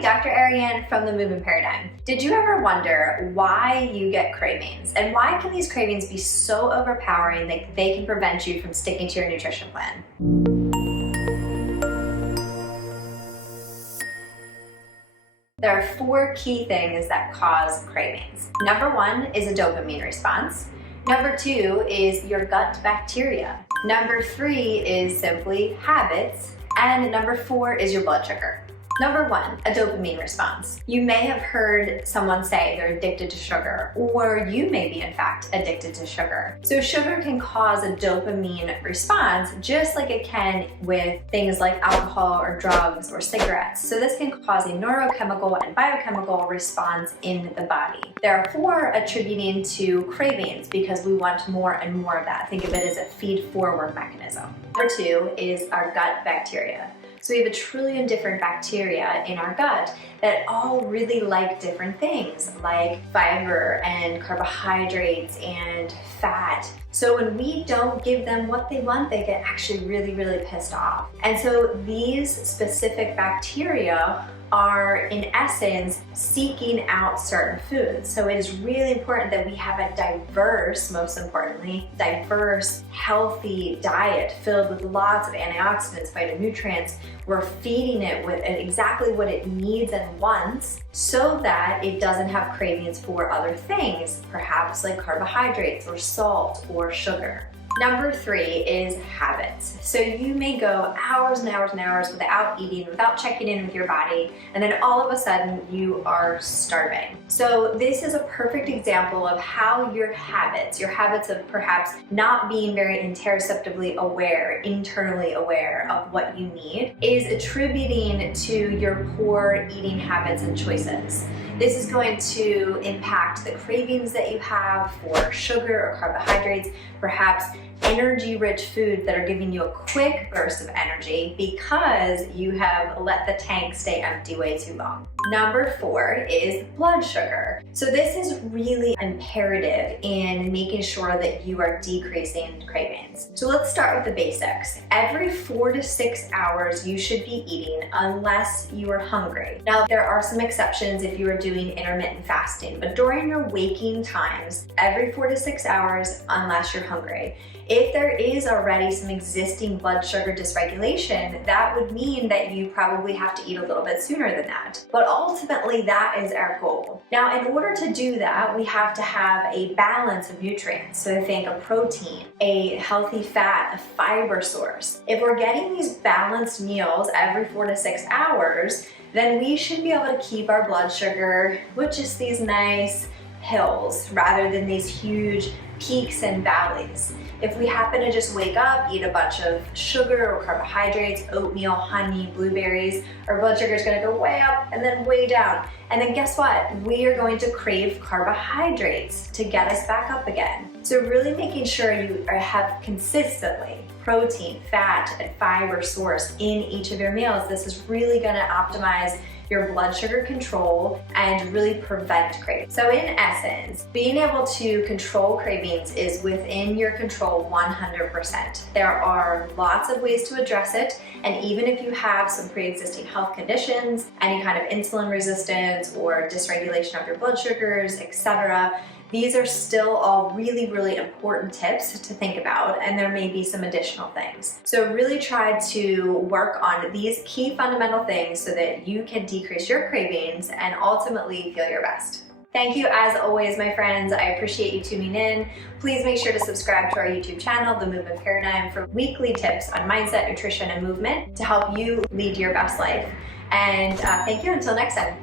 Dr. Ariane from the Movement Paradigm. Did you ever wonder why you get cravings? And why can these cravings be so overpowering that they can prevent you from sticking to your nutrition plan? There are 4 key things that cause cravings. Number 1 is a dopamine response. Number 2 is your gut bacteria. Number 3 is simply habits. And number 4 is your blood sugar. Number 1, a dopamine response. You may have heard someone say they're addicted to sugar, or you may be in fact addicted to sugar. So sugar can cause a dopamine response just like it can with things like alcohol or drugs or cigarettes. So this can cause a neurochemical and biochemical response in the body. Therefore, attributing to cravings because we want more and more of that. Think of it as a feed-forward mechanism. Number 2 is our gut bacteria. So we have 1 trillion different bacteria in our gut that all really like different things like fiber and carbohydrates and fat. So when we don't give them what they want, they get actually really, really pissed off. And so these specific bacteria are in essence seeking out certain foods. So it is really important that we have a diverse, most importantly, diverse, healthy diet filled with lots of antioxidants, phytonutrients. We're feeding it with exactly what it needs and wants so that it doesn't have cravings for other things, perhaps like carbohydrates or salt or sugar. Number 3 is habits. So you may go hours and hours and hours without eating, without checking in with your body, and then all of a sudden you are starving. So this is a perfect example of how your habits of perhaps not being very interoceptively aware, internally aware of what you need, is attributing to your poor eating habits and choices. This is going to impact the cravings that you have for sugar or carbohydrates, perhaps energy-rich foods that are giving you a quick burst of energy because you have let the tank stay empty way too long. Number 4 is blood sugar. So this is really imperative in making sure that you are decreasing cravings. So let's start with the basics. Every 4 to 6 hours you should be eating unless you are hungry. Now there are some exceptions if you are doing intermittent fasting, but during your waking times, every 4 to 6 hours unless you're hungry. If there is already some existing blood sugar dysregulation, that would mean that you probably have to eat a little bit sooner than that. But ultimately, that is our goal. Now, in order to do that, we have to have a balance of nutrients. So think a protein, a healthy fat, a fiber source. If we're getting these balanced meals every 4 to 6 hours, then we should be able to keep our blood sugar with just these nice hills rather than these huge peaks and valleys. If we happen to just wake up, eat a bunch of sugar or carbohydrates, oatmeal, honey, blueberries, our blood sugar is going to go way up and then way down. And then guess what? We are going to crave carbohydrates to get us back up again. So really making sure you have consistently protein, fat, and fiber source in each of your meals. This is really going to optimize your blood sugar control and really prevent cravings. So in essence, being able to control cravings is within your control 100%. There are lots of ways to address it, and even if you have some pre-existing health conditions, any kind of insulin resistance or dysregulation of your blood sugars, etc., these are still all really, really important tips to think about, and there may be some additional things. So really try to work on these key fundamental things so that you can decrease your cravings and ultimately feel your best. Thank you as always, my friends. I appreciate you tuning in. Please make sure to subscribe to our YouTube channel, The Movement Paradigm, for weekly tips on mindset, nutrition, and movement to help you lead your best life. And thank you until next time.